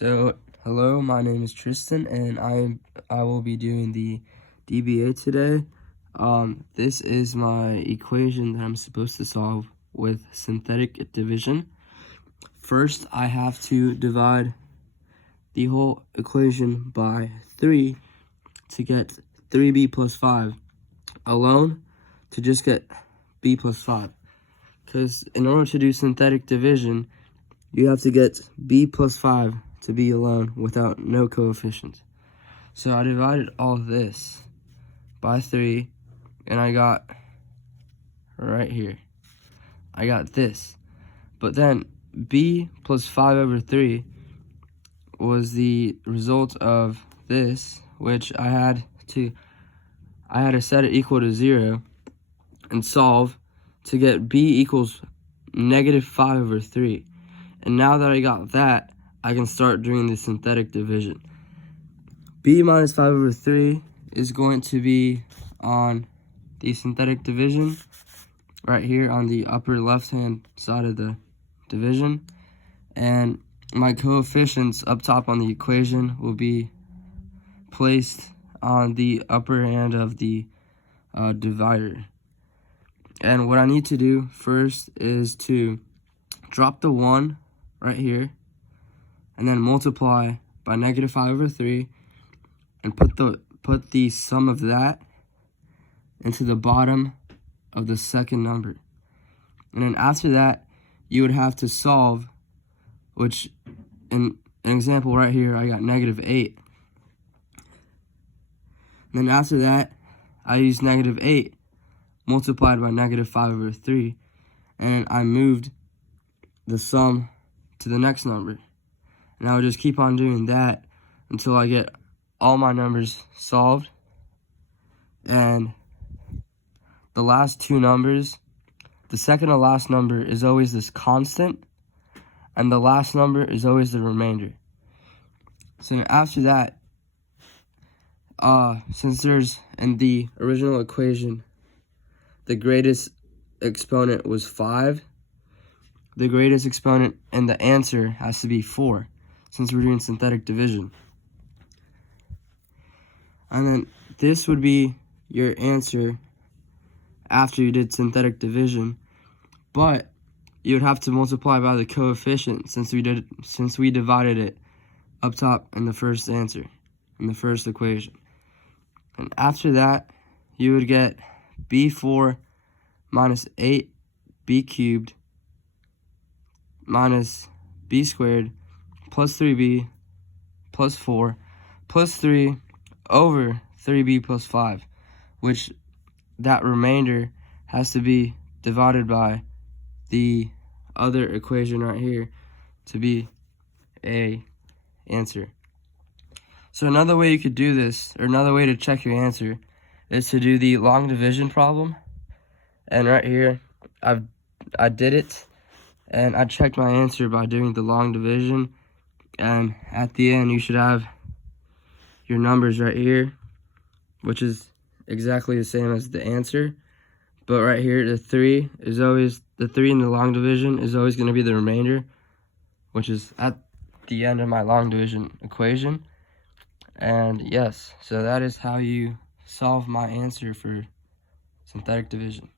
Hello, my name is Tristan, and I will be doing the DBA today. This is my equation that I'm supposed to solve with synthetic division. First, I have to divide the whole equation by 3 to get 3b plus 5 alone to just get b plus 5. Because in order to do synthetic division, you have to get b plus 5 to be alone without no coefficients. So I divided all this by 3, and I got right here. I got this. But then b plus 5 over 3 was the result of this, which I had to set it equal to 0 and solve to get b equals negative 5 over 3. And now that I got that, I can start doing the synthetic division. B minus 5 over 3 is going to be on the synthetic division right here on the upper left-hand side of the division. And my coefficients up top on the equation will be placed on the upper end of the divider. And what I need to do first is to drop the 1 right here, and then multiply by negative 5 over 3, and put the sum of that into the bottom of the second number. And then after that, you would have to solve, which in an example right here, I got negative 8. And then after that, I used negative 8 multiplied by negative 5 over 3, and I moved the sum to the next number. And I would just keep on doing that until I get all my numbers solved. And the last two numbers, the second to last number is always this constant, and the last number is always the remainder. So after that, since there's in the original equation, the greatest exponent was 5, the greatest exponent in the answer has to be 4, since we're doing synthetic division. And then this would be your answer after you did synthetic division, but you would have to multiply by the coefficient since we divided it up top in the first answer, in the first equation. And after that, you would get b4 minus 8b cubed minus b squared plus 3b plus 4 plus 3 over 3b plus 5, which that remainder has to be divided by the other equation right here to be a answer. So another way you could do this, or another way to check your answer, is to do the long division problem. And right here, I did it, and I checked my answer by doing the long division. And at the end, you should have your numbers right here, which is exactly the same as the answer. But right here, the 3 in the long division is always going to be the remainder, which is at the end of my long division equation. And yes, so that is how you solve my answer for synthetic division.